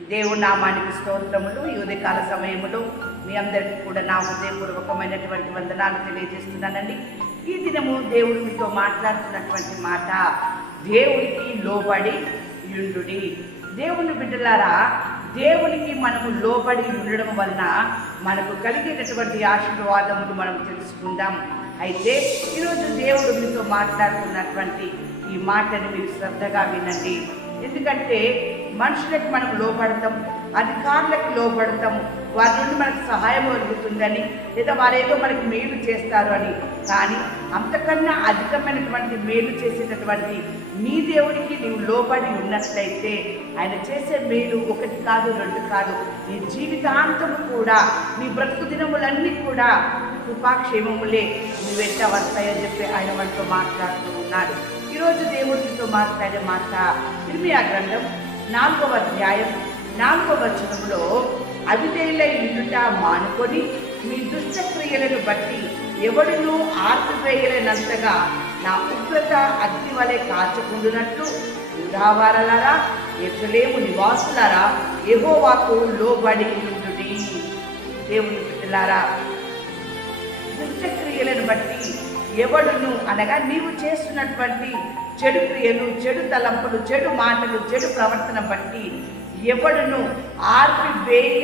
దేవుడి నామానికి స్తోత్రములు. యువదకాల ఉదయకాల మీ అందరికీ కూడా నా హృదయపూర్వకమైనటువంటి వందనాలు తెలియజేస్తున్నానండి. ఈ దినము దేవుడు మీతో మాట్లాడుతున్నటువంటి మాట దేవుడికి లోబడి యుండుడి దేవుని బిడ్డలారా దేవునికి మనము లోబడి ఉండడం వలన మనకు కలిగేటటువంటి ఆశీర్వాదములు మనం తెలుసుకుందాం. అయితే ఈరోజు దేవుడు మీతో మాట్లాడుతున్నటువంటి ఈ మాటని మీరు శ్రద్ధగా వినండి. ఎందుకంటే మనుషులకు మనం లోపడతాం అధికారులకు లోపడతాం వారి నుండి మనకు సహాయం కలుగుతుందని లేదా వారేదో మనకి మేలు చేస్తారు అని. కానీ అంతకన్నా అధికమైనటువంటి మేలు చేసేటటువంటి నీ దేవుడికి నీవు లోబడి ఉన్నట్లయితే ఆయన చేసే మేలు ఒకటి కాదు రెండు కాదు. నీ జీవితాంతము కూడా నీ బ్రతుకు దినములన్నీ కూడా కృపాక్షేమములే. నీ వస్తాయని చెప్పి ఆయన మనతో మాట్లాడుతూ ఉన్నాడు. ఈరోజు దేవుడితో మాట్లాడే మాట ఇర్మియా గ్రంథం నాలుగవ అధ్యాయం నాలుగవ వచనంలో అవిధేయుల ఇంటుట మానుకొని మీ దుష్టక్రియలను బట్టి ఎవడును ఆర్పివేయలేనంతగా నా ఉగ్రత అగ్ని వలె కాచకుండునట్లు ఉదావారలారా ఎసలేము నివాసులారా ఎగోవాకు లోబడి ఉండుడి. దేవుని బిడ్డలారా దుష్టక్రియలను బట్టి ఎవడును అనగా నీవు చేస్తున్నటువంటి చెడు క్రియలు చెడు తలంపులు చెడు మాటలు చెడు ప్రవర్తన బట్టి ఎవడును ఆర్పివేయలేనంతగా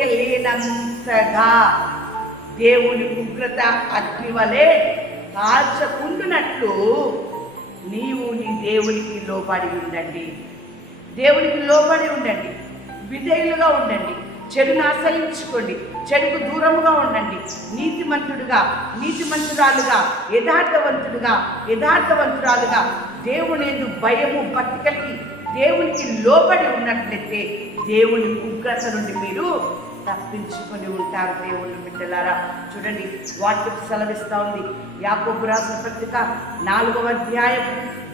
దేవుని ఉగ్రత అగ్ని వలె కాల్చకుండునట్లు నీవు నీ దేవునికి లోబడి ఉండండి. దేవునికి లోబడి ఉండండి. విధేయులుగా ఉండండి. చెడును ఆశ్రయించుకోండి. చెడుకు దూరముగా ఉండండి. నీతిమంతుడుగా నీతిమంతురాలుగా యథార్థవంతుడుగా యథార్థవంతురాలుగా దేవుని ఎందు భయము భక్తి కలిగి దేవునికి లోబడి ఉన్నట్లయితే దేవుని ఉగ్రత నుండి మీరు తప్పించుకొని ఉంటారు దేవుని బిడ్డలారా. చూడండి వాక్యం సెలవిస్తూ ఉంది. యాకోబు రాసిన పత్రిక నాలుగవ అధ్యాయం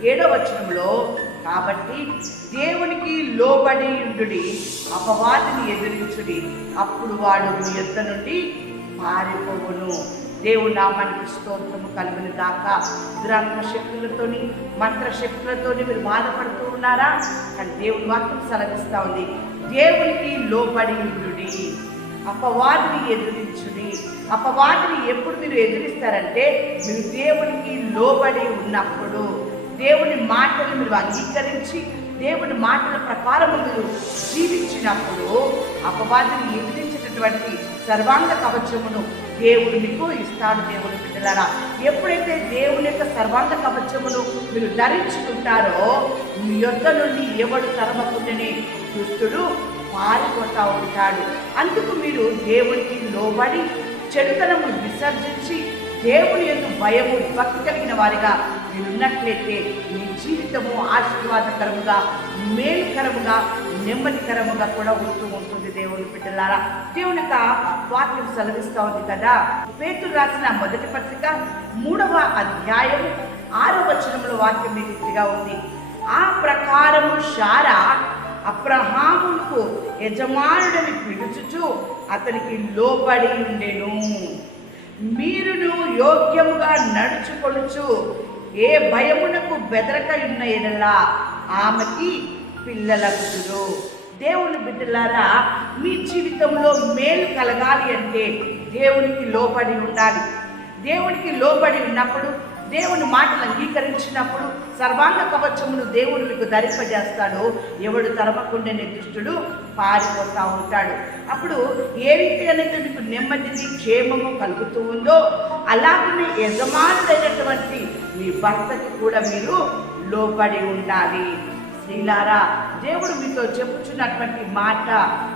ఏడవ వచనంలో కాబట్టి దేవునికి లోబడి ఉండుడి అపవాదిని ఎదిరించుడి. అప్పుడు వాడు మీ యుద్ధ నుండి పారిపోవును. దేవుడు నామానికి స్తోత్రము కలుగుని దాకా దురాత్మ శక్తులతోని మంత్ర మీరు బాధపడుతూ ఉన్నారా? కానీ దేవుని మాత్రం సెలవిస్తూ ఉంది. దేవునికి లోబడి ఉండుడి అపవాదిని ఎదిరించుడి. అపవాదిని ఎప్పుడు మీరు ఎదిరిస్తారంటే మీరు దేవునికి లోబడి ఉన్నప్పుడు. దేవుని మాటలు మీరు అంగీకరించి దేవుని మాటల ప్రకారం మీరు జీవించినప్పుడు అపవాదిని ఎదిరించేటటువంటి సర్వాంగ కవచమును దేవుడు మీకు ఇస్తాడు దేవుని బిడ్డలారా. ఎప్పుడైతే దేవుని యొక్క సర్వాంగ కవచమును మీరు ధరించుకుంటారో మీ యొద్ద నుండి ఎవడు తరమకుండానే దుష్టుడు పారిపోతూ ఉంటాడు. అందుకు మీరు దేవునికి లోబడి చెడుతనము విసర్జించి దేవుని యొక్క భయము భక్తి కలిగిన వారిగా మీరున్నట్లయితే మీ జీవితము ఆశీర్వాదకరముగా మేలుకరముగా నెమ్మదికరముగా కూడా ఉంటూ ఉంటుంది దేవుని బిడ్డలారా. దేవుని యొక్క వాక్యం సెలవిస్తూ ఉంది కదా. పేతులు రాసిన మొదటి పత్రిక మూడవ అధ్యాయం ఆరో వచనంలో వాక్యం మీ రీతిగా ఉంది. ఆ ప్రకారము శారా అబ్రహాముకు యజమానుడిని పిలుచుచు అతనికి లోబడి ఉండెను. మీరును యోగ్యముగా నడుచుకొనుచు ఏ భయమునకు బెదరక ఉన్న ఎడలా ఆమెకి పిల్లలగుదురు. దేవుని బిడ్డలారా మీ జీవితంలో మేలు కలగాలి అంటే దేవునికి లోబడి ఉండాలి. దేవునికి లోబడి ఉన్నప్పుడు దేవుని మాటలు అంగీకరించినప్పుడు సర్వాంగ కవచమును దేవుడు మీకు ధరింపజేస్తాడు. ఎవడు తరమకుండని దుష్టుడు పారిపోతూ ఉంటాడు. అప్పుడు ఏ రీతిగానైతే మీకు నెమ్మదిని క్షేమము కలుగుతూ ఉందో అలాగనే యజమానుడైనటువంటి మీ భర్తకి కూడా మీరు లోబడి ఉండాలి. స్త్రీలారా దేవుడు మీతో చెప్పుచున్నటువంటి మాట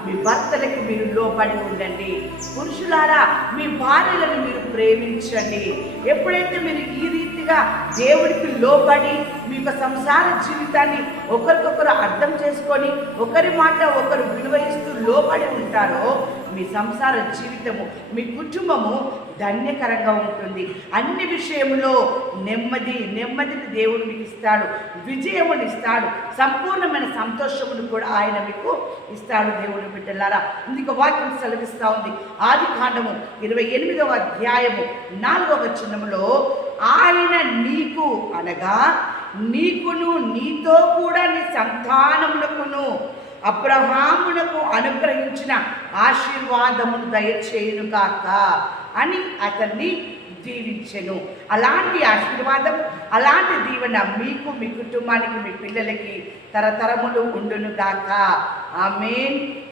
మీ భర్తలకి మీరు లోబడి ఉండండి. పురుషులారా మీ భార్యలను మీరు ప్రేమించండి. ఎప్పుడైతే మీరు ఈ రీతిగా దేవుడికి లోబడి మీ యొక్క సంసార జీవితాన్ని ఒకరికొకరు అర్థం చేసుకొని ఒకరి మాట ఒకరు విలువయిస్తూ లోబడి ఉంటారో మీ సంసార జీవితము మీ కుటుంబము ధన్యకరంగా ఉంటుంది. అన్ని విషయంలో నెమ్మది నెమ్మదిని దేవుడు మీకు ఇస్తాడు. విజయముని ఇస్తాడు. సంపూర్ణమైన సంతోషమును కూడా ఆయన మీకు ఇస్తాడు దేవుడు బిడ్డలారా. ఇందుకు వాక్యం సెలవిస్తూ ఉంది. ఆది కాండము ఇరవై ఎనిమిదవ అధ్యాయము నాలుగవ చిన్నములో ఆయన నీకు అనగా నీకును నీతో కూడా నీ సంతానములకును అబ్రహామునకు అనుగ్రహించిన ఆశీర్వాదమును దయచేయును కాక అని అతన్ని దీవించెను. అలాంటి ఆశీర్వాదం అలాంటి దీవెన మీకు మీ కుటుంబానికి మీ పిల్లలకి తరతరములు ఉండును గాక. ఆమెన్.